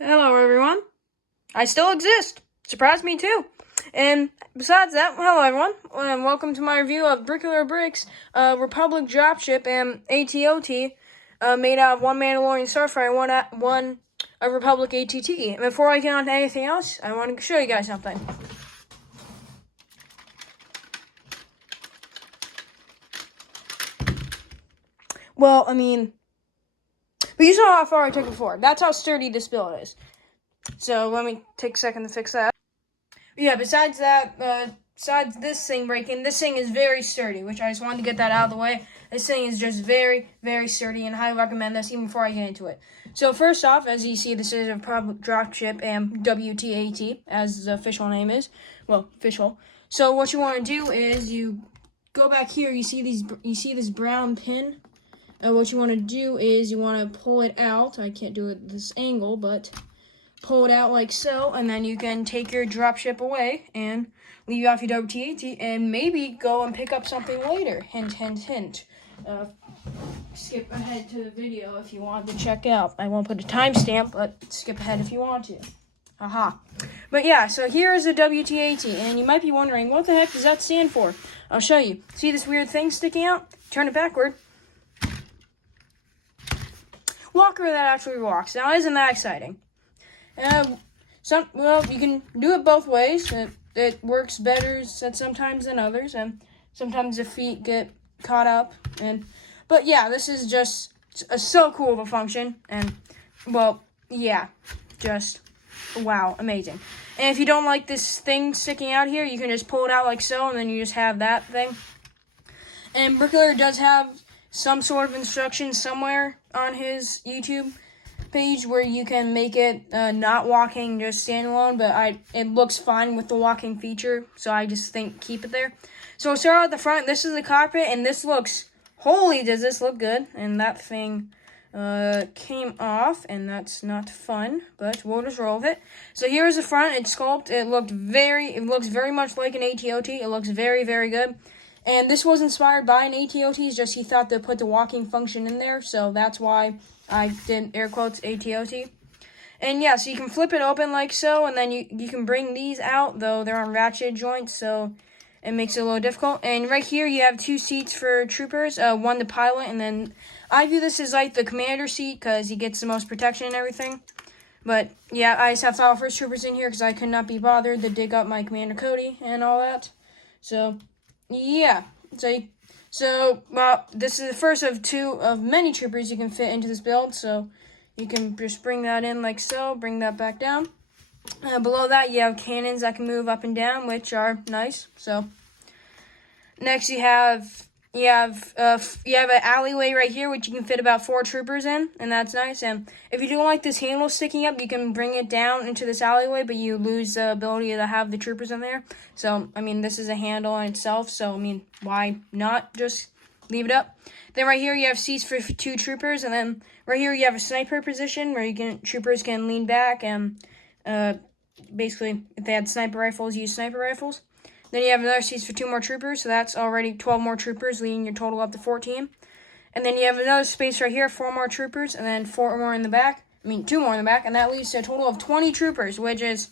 Hello, everyone. I still exist. Surprised me, too. And besides that, hello, everyone, and welcome to my review of Bricoleur Bricks, Republic Dropship, and ATOT, made out of one Mandalorian Starfire and one Republic ATT. And before I get on to anything else, I want to show you guys something. Well, but you saw how far I took it before. That's how sturdy this build is. So let me take a second to fix that. Yeah, besides that, besides this thing breaking, this thing is very sturdy, which I just wanted to get that out of the way. This thing is just very, very sturdy, and I highly recommend this even before I get into it. So first off, as you see, this is a Dropship and WTAT, as the official name is. Well, official. So what you want to do is you go back here. You see this brown pin. What you want to do is you want to pull it out. I can't do it at this angle, but pull it out like so, and then you can take your dropship away and leave off your WTAT and maybe go and pick up something later. Hint, hint, hint. Skip ahead to the video if you want to check out. I won't put a timestamp, but skip ahead if you want to. Haha. But yeah, so here is a WTAT, and you might be wondering, what the heck does that stand for? I'll show you. See this weird thing sticking out? Turn it backward. Walker that actually walks. Now, isn't that exciting? Well, you can do it both ways. It works better sometimes than others, and sometimes the feet get caught up. But yeah, this is just so cool of a function, and well, yeah, just wow, amazing. And if you don't like this thing sticking out here, you can just pull it out like so, and then you just have that thing. And Bricoleur does have some sort of instruction somewhere on his YouTube page where you can make it not walking, just standalone, but it looks fine with the walking feature, so I just think keep it there. So we'll start out at the front. This is the cockpit, and this looks, holy, does this look good? And that thing came off, and that's not fun, but we'll just roll with it. So here's the front. It's sculpted. It looks very much like an ATOT. It looks very, very good. And this was inspired by an ATOT, it's just he thought to put the walking function in there, so that's why I did air quotes ATOT. And yeah, so you can flip it open like so, and then you can bring these out, though they're on ratchet joints, so it makes it a little difficult. And right here you have two seats for troopers, one to pilot, and then I view this as like the commander seat because he gets the most protection and everything. But yeah, I just have to follow first troopers in here because I could not be bothered to dig up my Commander Cody and all that. So yeah, so well, this is the first of many troopers you can fit into this build, so you can just bring that in like so, bring that back down. Below that, you have cannons that can move up and down, which are nice. So next you have an alleyway right here, which you can fit about 4 troopers in, and that's nice. And if you don't like this handle sticking up, you can bring it down into this alleyway, but you lose the ability to have the troopers in there. So, this is a handle in itself, so, why not just leave it up? Then right here, you have seats for 2 troopers, and then right here, you have a sniper position where troopers can lean back and, basically, if they had sniper rifles, use sniper rifles. Then you have another seats for 2 more troopers, so that's already 12 more troopers, leading your total up to 14. And then you have another space right here, 4 more troopers, and then 4 more in the back. 2 more in the back, and that leads to a total of 20 troopers, which is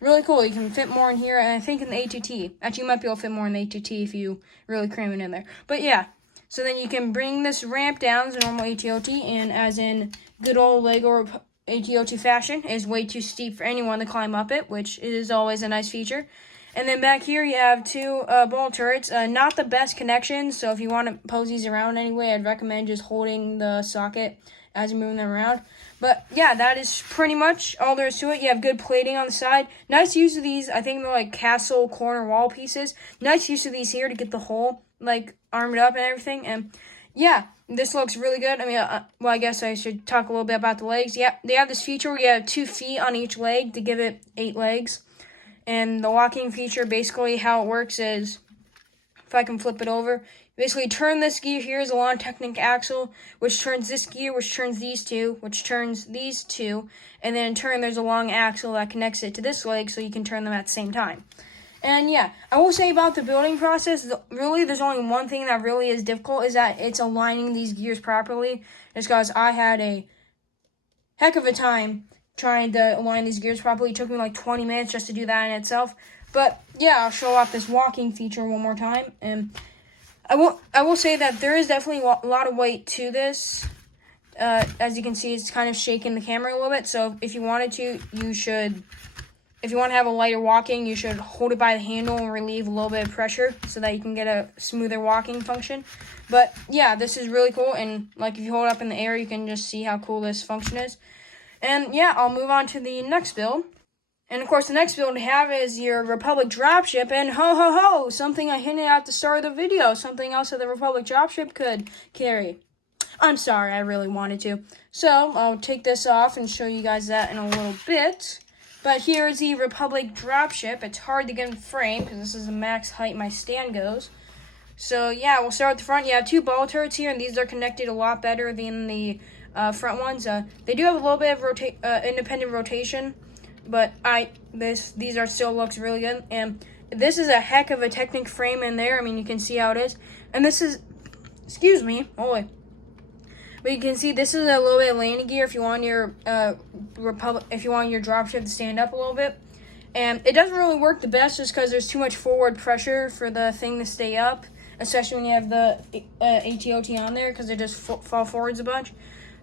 really cool. You can fit more in here, and I think in the ATT. Actually, you might be able to fit more in the ATT if you really cram it in there. But yeah, so then you can bring this ramp down as a normal ATOT, and as in good old Lego ATOT fashion, is way too steep for anyone to climb up it, which is always a nice feature. And then back here, you have 2 ball turrets. Not the best connections, so if you want to pose these around anyway, I'd recommend just holding the socket as you're moving them around. But yeah, that is pretty much all there is to it. You have good plating on the side. Nice use of these. I think they're like castle corner wall pieces. Nice use of these here to get the hole armed up and everything. And yeah, this looks really good. I guess I should talk a little bit about the legs. Yeah, they have this feature where you have 2 feet on each leg to give it 8 legs. And the walking feature, basically how it works is, if I can flip it over, basically turn this gear here is a long Technic axle, which turns this gear, which turns these 2, which turns these 2, and then in turn there's a long axle that connects it to this leg so you can turn them at the same time. And yeah, I will say about the building process, really there's only one thing that really is difficult, is that it's aligning these gears properly, just because I had a heck of a time trying to align these gears properly. It took me like 20 minutes just to do that in itself. But yeah, I'll show off this walking feature one more time. And I will say that there is definitely a lot of weight to this. As you can see, it's kind of shaking the camera a little bit. So if you wanted to, you should, if you want to have a lighter walking, you should hold it by the handle and relieve a little bit of pressure so that you can get a smoother walking function. But yeah, this is really cool. And like if you hold it up in the air, you can just see how cool this function is. And yeah, I'll move on to the next build. And of course, the next build to have is your Republic Dropship. And ho ho ho, something I hinted at the start of the video, something else that the Republic Dropship could carry. I'm sorry, I really wanted to. So I'll take this off and show you guys that in a little bit. But here's the Republic Dropship. It's hard to get in frame because this is the max height my stand goes. So yeah, we'll start at the front. You have two ball turrets here, and these are connected a lot better than the front ones. They do have a little bit of independent rotation, but these are still looks really good. And this is a heck of a Technic frame in there. I mean, you can see how it is. And this is, excuse me, holy. But you can see this is a little bit of landing gear if you want your dropship to stand up a little bit. And it doesn't really work the best just because there's too much forward pressure for the thing to stay up, especially when you have the ATOT on there because it just fall forwards a bunch.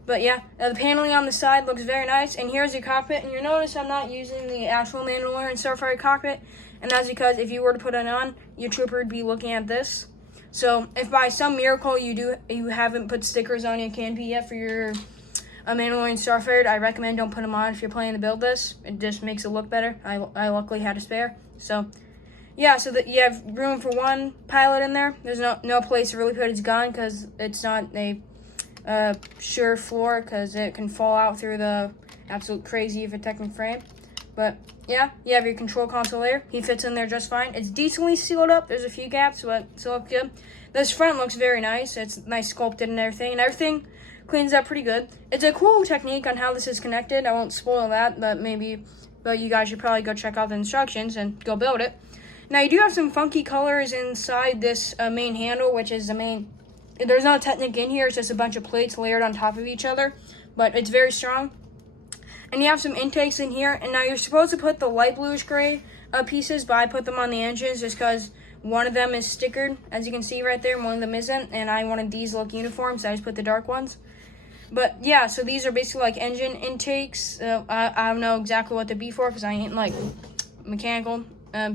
But yeah, the paneling on the side looks very nice. And here's your cockpit. And you'll notice I'm not using the actual Mandalorian Starfighter cockpit. And that's because if you were to put it on, your trooper would be looking at this. So if by some miracle you haven't put stickers on your canopy yet for your Mandalorian Starfighter, I recommend don't put them on if you're planning to build this. It just makes it look better. I luckily had a spare. So yeah, so that you have room for one pilot in there. There's no place to really put his gun because it's not a sure floor because it can fall out through the absolute crazy of a Technic frame. But yeah, you have your control console there. He fits in there just fine. It's decently sealed up. There's a few gaps, but it still looks good. This front looks very nice. It's nice sculpted and everything cleans up pretty good. It's a cool technique on how this is connected. I won't spoil that, but you guys should probably go check out the instructions and go build it. Now, you do have some funky colors inside this main handle, which is the main. There's no Technic in here. It's just a bunch of plates layered on top of each other, but it's very strong. And you have some intakes in here. And now you're supposed to put the light bluish gray pieces, but I put them on the engines just because one of them is stickered, as you can see right there, and one of them isn't. And I wanted these to look uniform, so I just put the dark ones. But yeah, so these are basically like engine intakes. I don't know exactly what they'd be for because I ain't like mechanical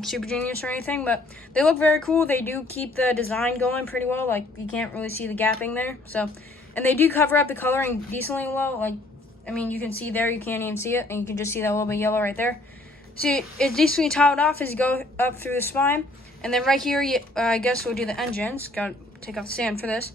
super genius or anything, but they look very cool. They do keep the design going pretty well. Like you can't really see the gapping there. So, and they do cover up the coloring decently well. Like, I mean, you can see there, you can't even see it, and you can just see that little bit of yellow right there. So it's decently tiled off as you go up through the spine. And then right here, I guess we'll do the engines. Gotta take off the stand for this.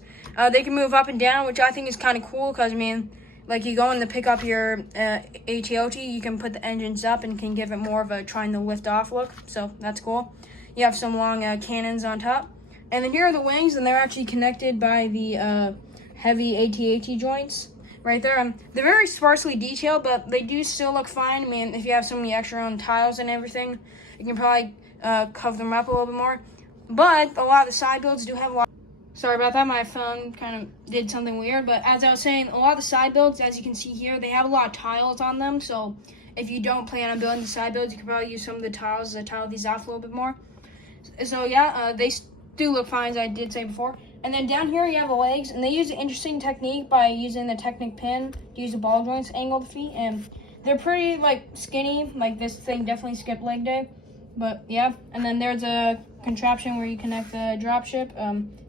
They can move up and down, which I think is kind of cool because, I mean, like you go in to pick up your ATOT, you can put the engines up and can give it more of a trying to lift off look. So that's cool. You have some long cannons on top. And then here are the wings, and they're actually connected by the heavy AT-AT joints right there. They're very sparsely detailed, but they do still look fine. I mean, if you have some of the extra on tiles and everything, you can probably cover them up a little bit more. But a lot of the side builds do have a lot. Sorry about that, my phone kind of did something weird. But as I was saying, a lot of the side builds, as you can see here, they have a lot of tiles on them. So if you don't plan on building the side builds, you can probably use some of the tiles to tile these off a little bit more. So yeah, they do look fine, as I did say before. And then down here you have the legs, and they use an interesting technique by using the Technic pin to use the ball joints to angle the feet, and they're pretty like skinny. Like this thing definitely skipped leg day, but yeah. And then there's a contraption where you connect the dropship.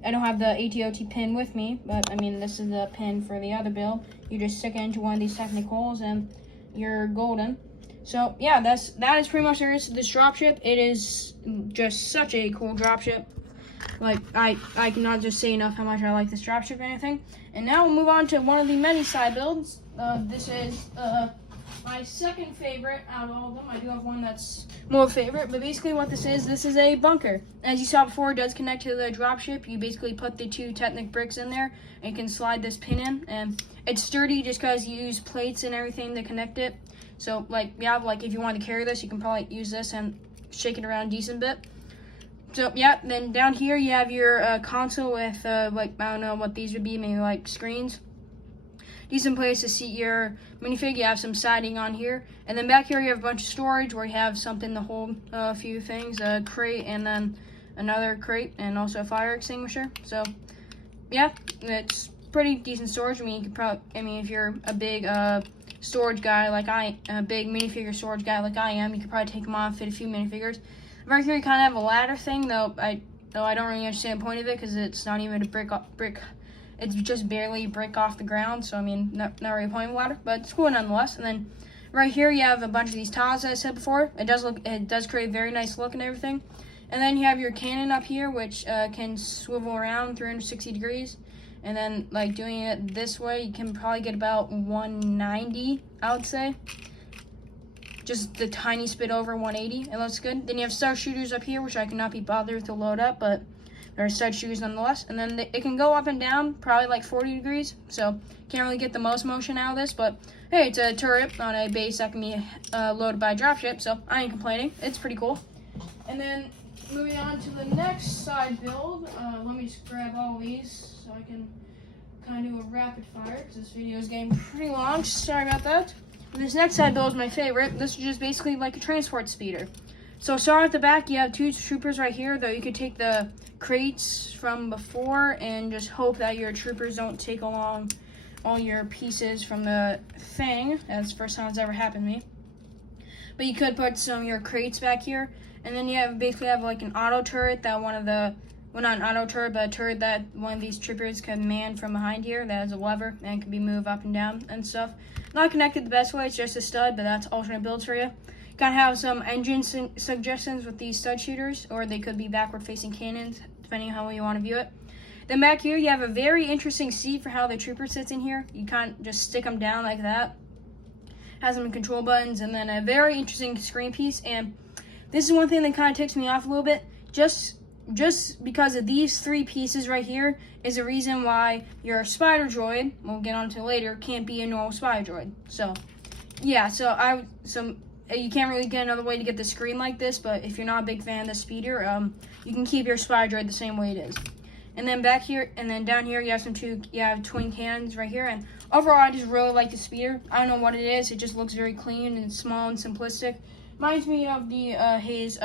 I don't have the ATOT pin with me, but I mean this is the pin for the other build. You just stick it into one of these Technic holes, and you're golden. So yeah, that is pretty much there is to this dropship. It is just such a cool dropship. Like, I cannot just say enough how much I like this dropship or anything. And now we'll move on to one of the many side builds. This is my second favorite out of all of them. I do have one that's more favorite, but basically what this is a bunker. As you saw before, it does connect to the dropship. You basically put the two Technic bricks in there, and you can slide this pin in. And it's sturdy just because you use plates and everything to connect it. So, like, yeah, like if you want to carry this, you can probably use this and shake it around a decent bit. So, yeah, then down here you have your console with, like, I don't know what these would be, maybe like screens. decent place to seat your minifig. You have some siding on here, and then back here you have a bunch of storage where you have something to hold a few things, a crate, and then another crate, and also a fire extinguisher. So yeah, it's pretty decent storage. I mean, you could probably, if you're a big storage guy like a big minifigure storage guy like I am, you could probably take them on, fit a few minifigures. Right here you kind of have a ladder thing, though I don't really understand the point of it because it's not even a brick. It's just barely brick off the ground, so I mean, not really a point of a ladder, but it's cool nonetheless. And then right here you have a bunch of these tiles that I said before. It does create a very nice look and everything. And then you have your cannon up here, which can swivel around 360 degrees. And then, like, doing it this way, you can probably get about 190, I would say. Just the tiny bit over 180. It looks good. Then you have star shooters up here, which I cannot be bothered to load up, but there are star shooters nonetheless. And then it can go up and down, probably like 40 degrees. So, can't really get the most motion out of this, but hey, it's a turret on a base that can be loaded by Dropship, so I ain't complaining. It's pretty cool. And then, moving on to the next side build, let me just grab all these so I can kind of do a rapid fire because this video is getting pretty long. Sorry about that. And this next side build is my favorite. This is just basically like a transport speeder. So start at the back, you have two troopers right here, though you could take the crates from before and just hope that your troopers don't take along all your pieces from the thing. That's the first time it's ever happened to me. But you could put some of your crates back here. And then you basically have like an auto turret that not an auto turret, but a turret that one of these troopers can man from behind here. That has a lever and can be moved up and down and stuff. Not connected the best way, it's just a stud, but that's alternate builds for you. Kind of have some engine suggestions with these stud shooters, or they could be backward facing cannons, depending on how you want to view it. Then back here, you have a very interesting seat for how the trooper sits in here. You can't just stick them down like that. Has some control buttons, and then a very interesting screen piece. And this is one thing that kind of ticks me off a little bit. Just because of these three pieces right here is a reason why your spider droid, we'll get onto later, can't be a normal spider droid. So, yeah, so you can't really get another way to get the screen like this, but if you're not a big fan of the speeder, you can keep your spider droid the same way it is. And then back here, and then down here, you have twin cannons right here. And overall, I just really like the speeder. I don't know what it is. It just looks very clean and small and simplistic. Reminds me of the Hayes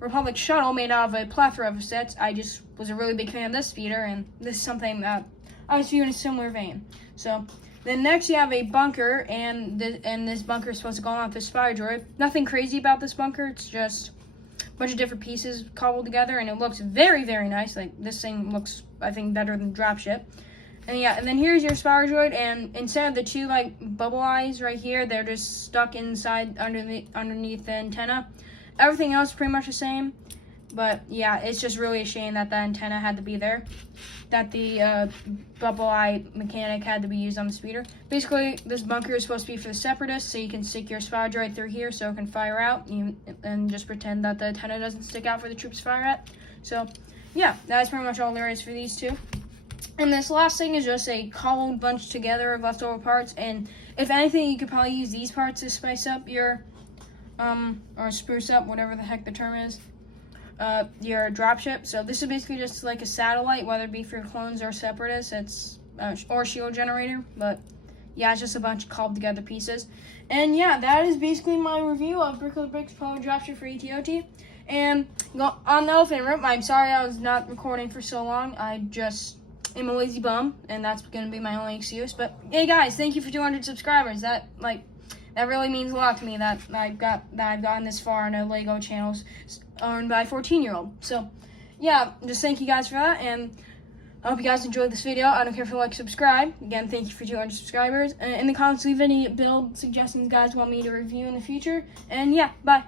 Republic shuttle made out of a plethora of sets. I just was a really big fan of this speeder, and this is something that I was viewing in a similar vein. So then next you have a bunker, and this bunker is supposed to go on with the spider droid. Nothing crazy about this bunker. It's just a bunch of different pieces cobbled together, and it looks very, very nice. Like, this thing looks, I think, better than Dropship. And yeah, and then here's your spider droid, and instead of the two like bubble eyes right here, they're just stuck inside underneath the antenna. Everything else is pretty much the same, but yeah, it's just really a shame that the antenna had to be there, that the bubble eye mechanic had to be used on the speeder. Basically, this bunker is supposed to be for the separatists, so you can stick your spider droid through here so it can fire out, and just pretend that the antenna doesn't stick out for the troops to fire at. So yeah, that's pretty much all there is for these two. And this last thing is just a cobbled bunch together of leftover parts, and if anything, you could probably use these parts to spice up your or spruce up, whatever the heck the term is, your dropship. So this is basically just like a satellite, whether it be for clones or separatists. It's or shield generator, but yeah, it's just a bunch of cobbled together pieces. And yeah, that is basically my review of Bricoleur Bricks Power Dropship for ETOT. And on the elephant room, I'm sorry I was not recording for so long. I just am a lazy bum, and that's gonna be my only excuse. But hey guys, thank you for 200 subscribers. That really means a lot to me that I've gotten this far on a Lego channel owned by a 14-year-old. So yeah, just thank you guys for that, and I hope you guys enjoyed this video. I don't care if you like, subscribe. Again, thank you for 200 subscribers. And in the comments, leave any build suggestions you guys want me to review in the future. And yeah, bye.